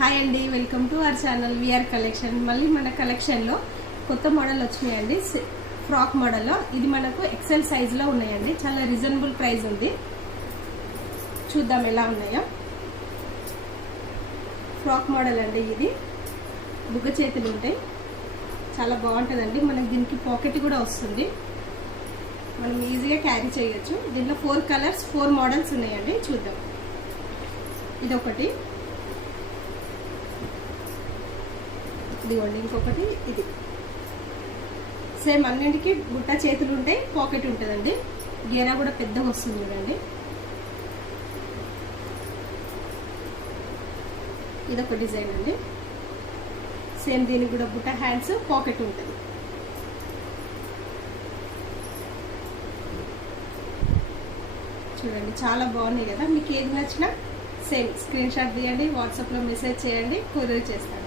Hi అండి, welcome to our channel VR collection. మళ్ళీ మన కలెక్షన్లో కొత్త మోడల్ వచ్చినాయండి. ఫ్రాక్ మోడల్లో ఇది మనకు ఎక్సెల్ సైజులో ఉన్నాయండి. చాలా రీజనబుల్ ప్రైస్ ఉంది. చూద్దాం ఎలా ఉన్నాయో. ఫ్రాక్ మోడల్ అండి. ఇది బుగ్గ చేతులు ఉంటాయి. చాలా బాగుంటుందండి. మనకి దీనికి పాకెట్ కూడా వస్తుంది. మనం ఈజీగా క్యారీ చేయొచ్చు. దీంట్లో 4 కలర్స్ 4 మోడల్స్ ఉన్నాయండి. చూద్దాం. ఇదొకటి, ఇదిగోండి ఇంకొకటి. ఇది సేమ్ అన్నింటికి బుట్ట చేతులు ఉంటాయి, పాకెట్ ఉంటుందండి. గేరా కూడా పెద్దగా వస్తుంది చూడండి. ఇదొక డిజైన్ అండి. సేమ్ దీనికి కూడా బుట్ట హ్యాండ్స్, పాకెట్ ఉంటుంది. చూడండి చాలా బాగున్నాయి కదా. మీకు ఏది నచ్చినా సేమ్ స్క్రీన్ షాట్ తీయండి, వాట్సాప్లో మెసేజ్ చేయండి, కొరియర్ చేస్తాను.